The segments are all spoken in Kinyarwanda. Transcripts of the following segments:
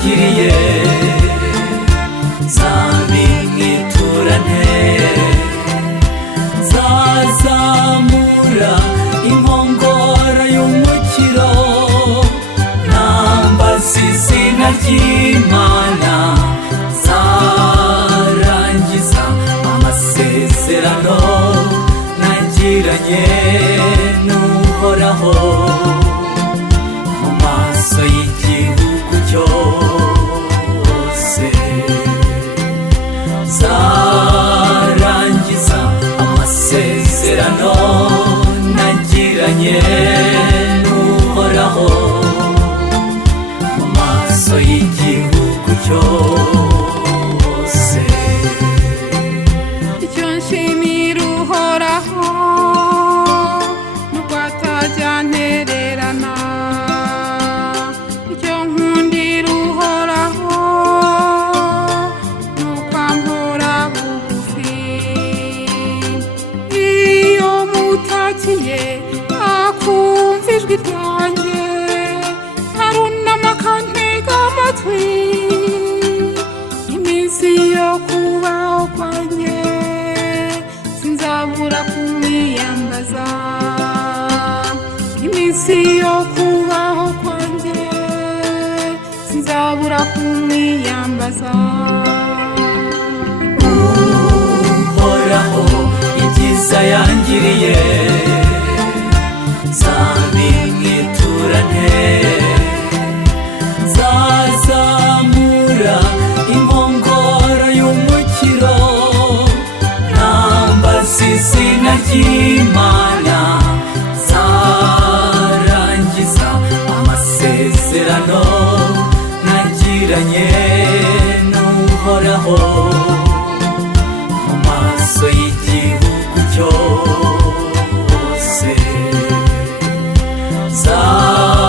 yangiriye nzabimwiturane nzazamura inkongoro y'umukiro nambaza izina ry'Imana nzarangiza amasezerano nagiranye n'Uhoraho mu maso y'igihugu cyose nzarangiza amasezerano nagiranye n'Uhoraho mu maso y'igihugu cyose. Icyo nshimira Uhoraho nuko atajya antererana, icyo nkundira Uhoraho nuko ampora bugufi. Iyo mutakiye akumva ijwi ryanjye arunama akantega amatwi, iminsi yo kubaho kwanjye sinzabura kumwiyambaza, iminsi yo kubaho kwanjye sinzabura kumwiyambaza. Uhoraho ibyiza yangiriye nzabimwiturane nzazamura inkongoro y'umukiro nambaza izina ry'Imana nzarangiza amasezerano nagiranye n'Uhoraho mu maso y'igihugu cyose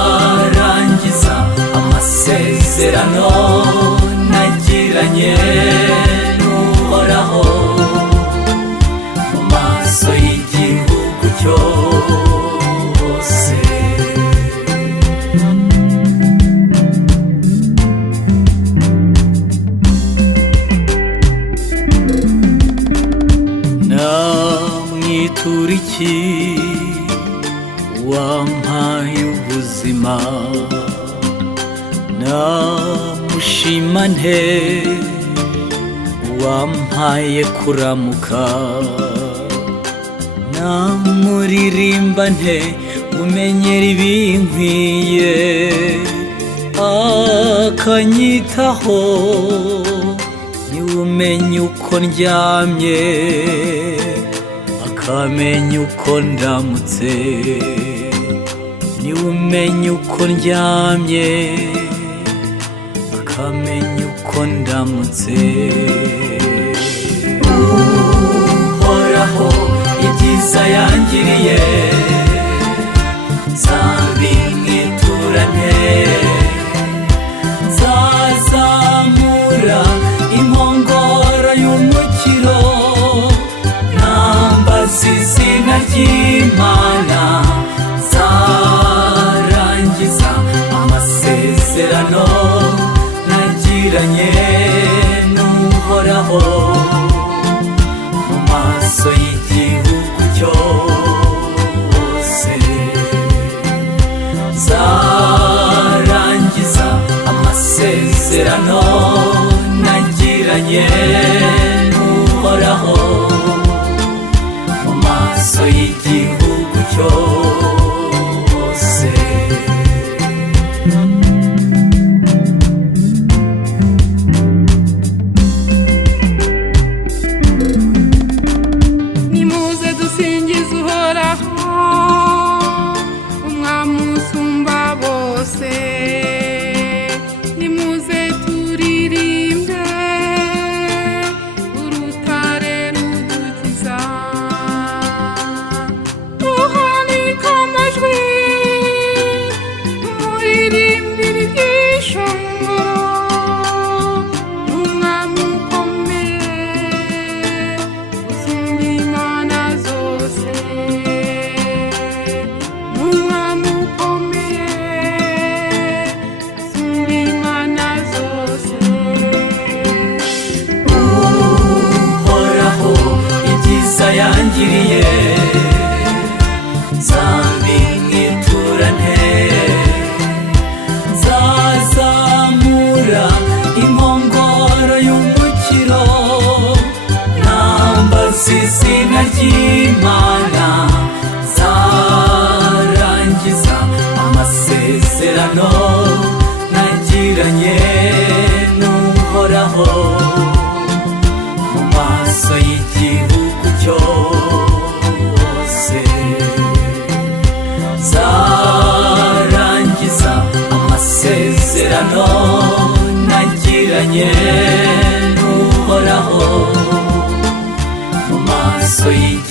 nzarangiza amasezerano nagiranye n'Uhoraho mu maso y'igihugu cyose. Namwituriki wampaye ubuzima, namushima nte wampaye kuramuka, namuririmba nte umenyera ibinkwiye akanyitaho, niwe umenya uko ndyamye akamenya uko ndamutse, niwe umenya uko ndyamye akamenya uko ndamutse. Uhoraho ibyiza yangiriye nzabimwiturane nzazamura inkongoro y'umukiro nambaza izina ry'Imana nzarangiza amasezerano nagiranye n'Uhoraho mu maso y'igihugu cyose nzarangiza amasezerano nagiranye n'Uhoraho mu maso y'igihugu cyose. Nimuze dusingize Uhoraho umwami usumba bose, nimuze turirimbe urutare rudukiza, duhane wangiriye nzabimwiturane nzazamura inkongoro y'umukiro nambaza izina ry'Imana nzarangiza amasezerano nagiranye n'Uhoraho mu maso y'igihugu cyose nzarangiza amasezerano nagiranye n'Uhoraho mu maso y'igihugu